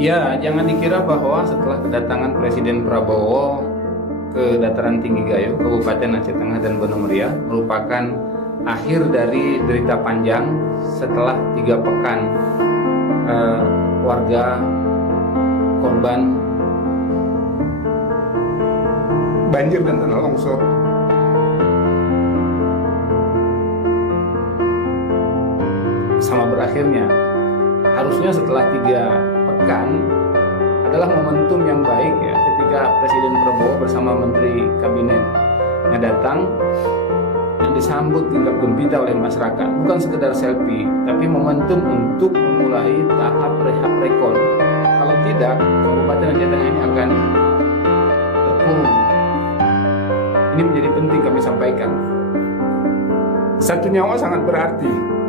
Ya, jangan dikira bahwa setelah kedatangan Presiden Prabowo ke Dataran Tinggi Gayo, Kabupaten Aceh Tengah dan Benue Meriah merupakan akhir dari derita panjang setelah 3 pekan warga korban banjir dan tanah longsor. Sama berakhirnya, harusnya setelah 3 pekan adalah momentum yang baik ya, ketika Presiden Prabowo bersama Menteri Kabinetnya datang dan disambut gegap gempita oleh masyarakat. Bukan sekedar selfie, tapi momentum untuk memulai tahap rehab rekon. Kalau tidak, Kabupaten Aceh Tengah ini akan terpuruk. Ini menjadi penting kami sampaikan. Satu nyawa sangat berarti.